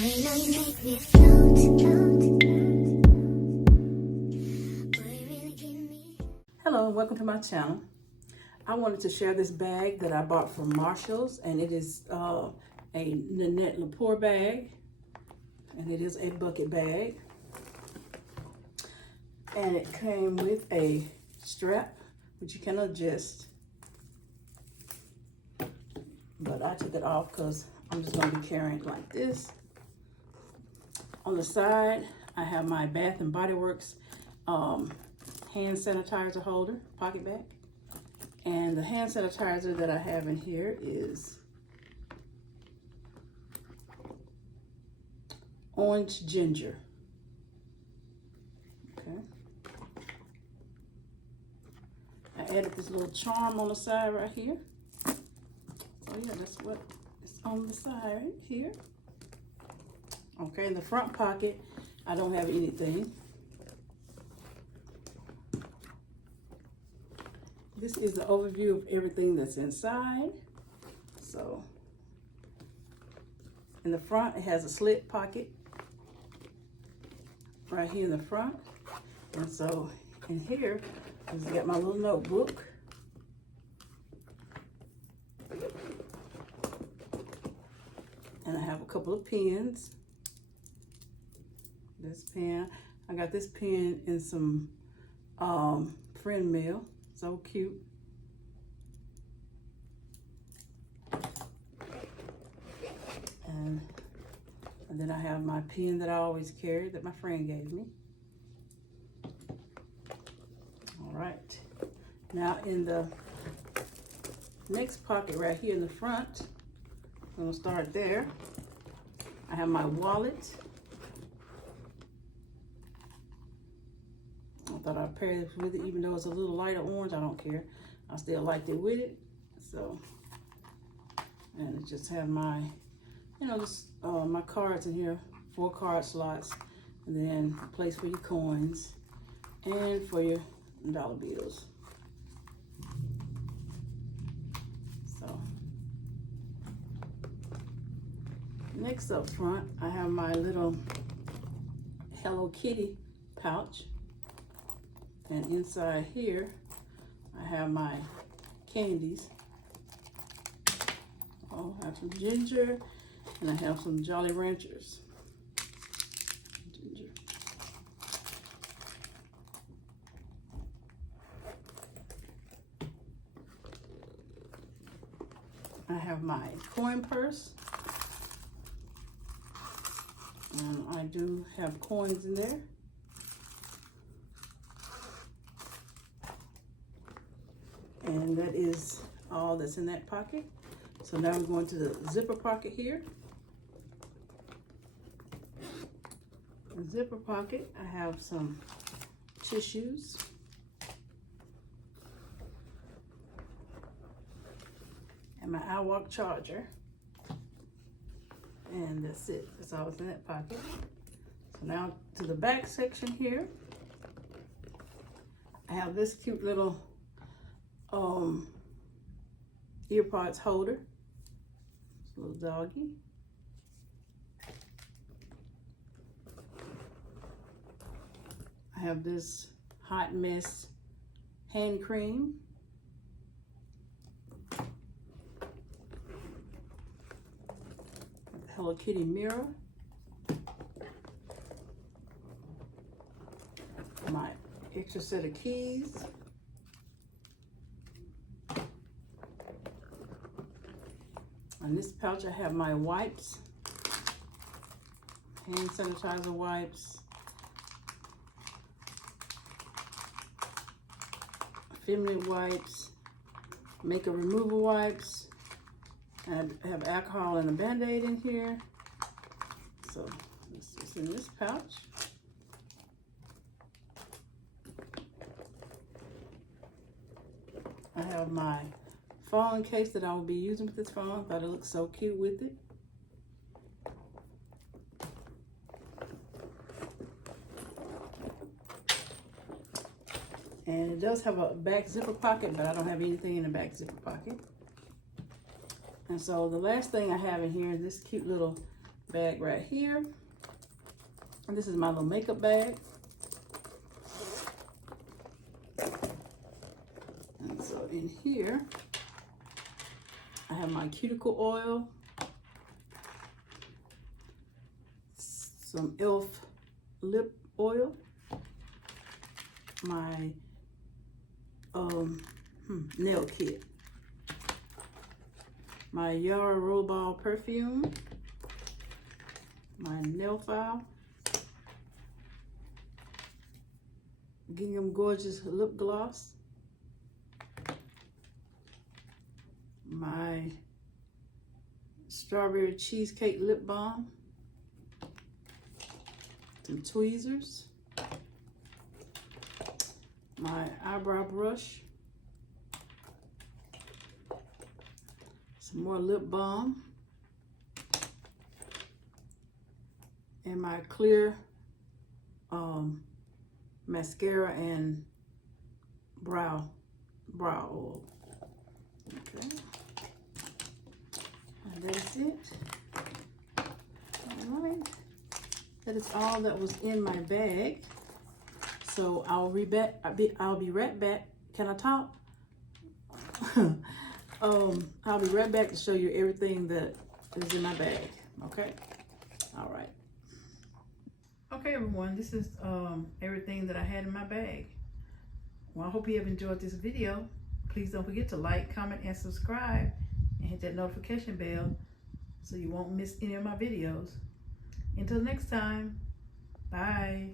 know you make me float, float. Boy, you really give me. Hello and welcome to my channel. I wanted to share this bag that I bought from Marshall's, and it is a Nanette Lepore bag, and it is a bucket bag. And it came with a strap, which you can adjust. But I took it off because I'm just going to be carrying it like this. On the side, I have my Bath and Body Works hand sanitizer holder, pocket bag. And the hand sanitizer that I have in here is orange ginger. Okay. I added this little charm on the side right here. Oh yeah, that's what is on the side here. Okay, in the front pocket, I don't have anything. This is the overview of everything that's inside. So, in the front, it has a slit pocket right here in the front. And so, in here, I've got my little notebook. And I have a couple of pens. This pen, I got this pen in some friend mail. So cute. And then I have my pen that I always carry that my friend gave me. All right. Now in the next pocket right here in the front, I'm gonna start there. I have my wallet. I thought I'd pair this with it, even though it's a little lighter orange. I don't care. I still liked it with it. So, and it just have my, just my cards in here, 4 card slots, and then a place for your coins and for your dollar bills. So, next up front, I have my little Hello Kitty pouch. And inside here, I have my candies. Oh, I have some ginger, and I have some Jolly Ranchers. Ginger. I have my coin purse. And I do have coins in there. And that is all that's in that pocket. So now we're going to the zipper pocket here. The zipper pocket, I have some tissues. And my iWalk charger. And that's it. That's all that's in that pocket. So now to the back section here. I have this cute little earpods holder. It's a little doggy. I have this Hot Mess hand cream. Hello Kitty mirror. My extra set of keys. In this pouch, I have my wipes, hand sanitizer wipes, feminine wipes, makeup removal wipes. I have alcohol and a Band-Aid in here. So this is in this pouch. I have my phone case that I will be using with this phone. I thought it looked so cute with it. And it does have a back zipper pocket, but I don't have anything in the back zipper pocket. And so the last thing I have in here is this cute little bag right here. And this is my little makeup bag. And so in here, I have my cuticle oil, some e.l.f. lip oil, my nail kit, my Yara Rollball perfume, my nail file, Gingham Gorgeous lip gloss, my strawberry cheesecake lip balm, some tweezers, my eyebrow brush, some more lip balm, and my clear mascara and brow oil. Okay, and that's it. All right, that is all that was in my bag. So I'll be right back. Can I talk? I'll be right back to show you everything that is in my bag. Okay. All right. Okay, everyone. This is everything that I had in my bag. Well, I hope you have enjoyed this video. Please don't forget to like, comment, and subscribe, and hit that notification bell so you won't miss any of my videos. Until next time. Bye.